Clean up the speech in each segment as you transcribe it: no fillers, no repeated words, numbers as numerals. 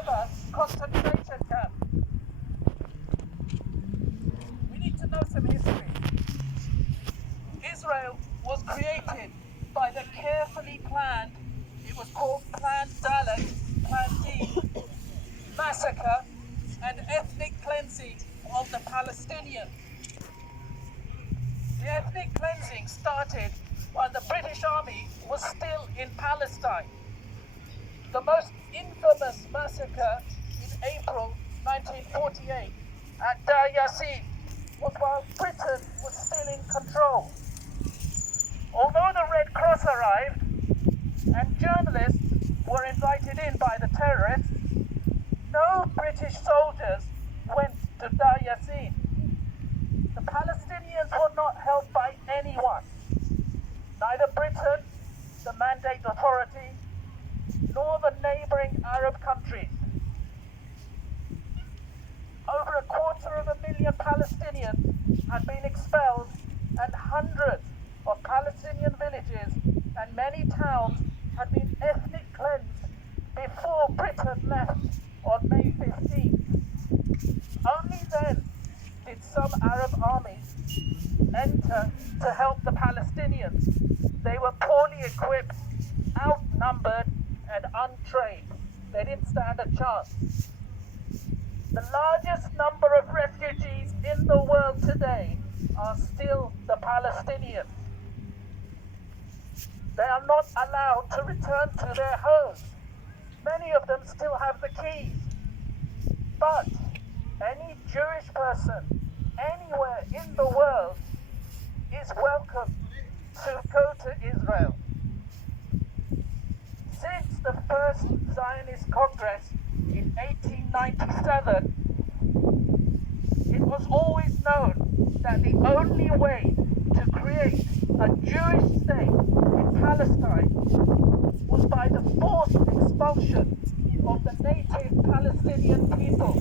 river concentration camp. We need to know some history. Israel was created by the carefully planned, it was called Plan Dalet, Plan D, massacre and ethnic cleansing of the Palestinians. The ethnic cleansing started while the British Army was still in Palestine. The most infamous massacre in April 1948 at Dar Yassin was while Britain was still in control. Although the Red Cross arrived and journalists were invited in by the terrorists, no British soldiers went to Dar Yassin. The Palestinians were not helped by anyone, neither Britain, the Mandate Authority, nor the neighbouring Arab countries. Over 250,000 Palestinians had been expelled, and hundreds of Palestinian villages and many towns had been ethnic cleansed before Britain left on May 15th. Only then did some Arab armies enter to help the Palestinians. They were poorly equipped, outnumbered and untrained. They didn't stand a chance. The largest number of refugees in the world today are still the Palestinians. They are not allowed to return to their homes. Many of them still have the keys. But any Jewish person anywhere in the world is welcome to go to Israel. Since the first Zionist Congress in 1897, it was always known that the only way to create a Jewish state in Palestine was by the forced expulsion of the native Palestinian people.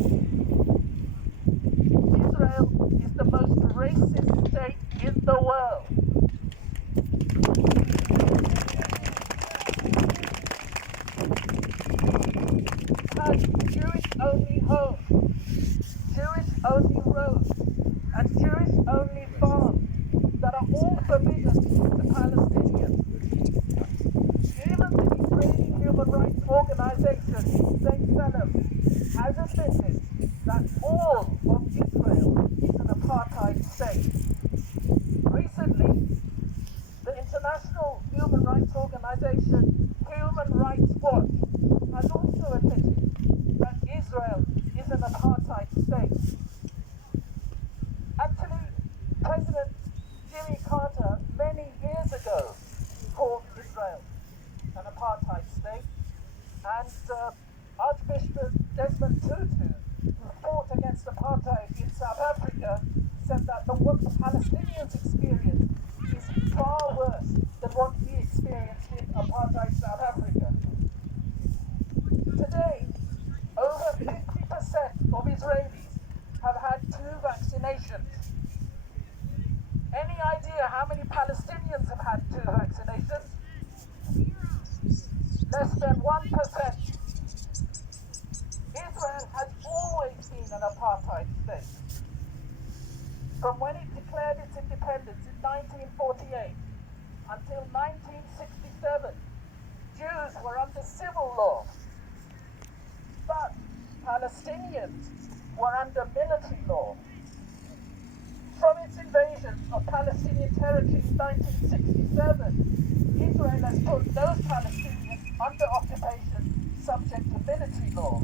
Israel is the most racist state in the world. It has Jewish-only homes, Jewish-only roads, and Jewish-only farms that are all forbidden to Palestinians. Even the Israeli human rights organization, B'Tselem, has admitted that all of Israel is an apartheid state. Recently, the international human rights organization, Human Rights Watch, has also admitted that Israel is an apartheid state. Actually, President Jimmy Carter, many years ago, called Israel an apartheid state, and Archbishop Desmond Tutu, who fought against apartheid in South Africa, said that what the Palestinians experience is far worse than what he experienced in apartheid South Africa. Today, over 50% of Israelis have had 2 vaccinations. Any idea how many Palestinians have had 2 vaccinations? Less than 1%. Israel has always been an apartheid state. From when it declared its independence in 1948 until 1967, Jews were under civil law, but Palestinians were under military law. From its invasion of Palestinian territory in 1967, Israel has put those Palestinians under occupation subject to military law.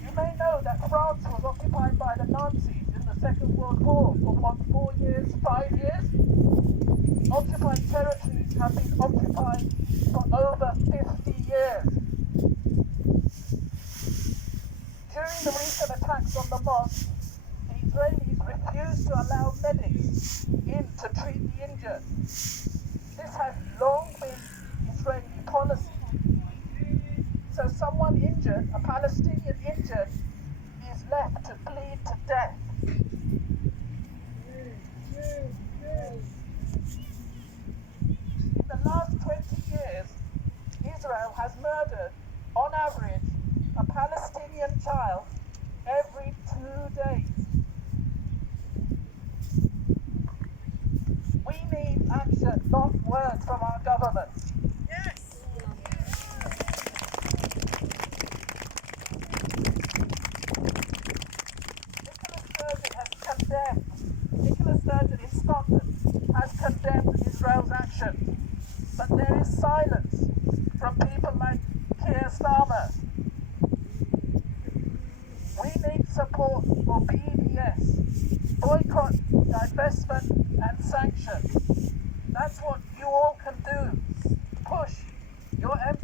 You may know that France was occupied by the Nazis in the Second World War for what, 4 years, 5 years? Occupied territories have been occupied for over 50 years. During the recent attacks on the mosque, the Israelis refused to allow medics in to treat the injured. This has long been Israeli policy. So someone injured, a Palestinian injured, is left to bleed to death. In the last 20 years, Israel has murdered, on silence from people like Keir Starmer. We need support for BDS, boycott, divestment and sanctions. That's what you all can do. Push your MP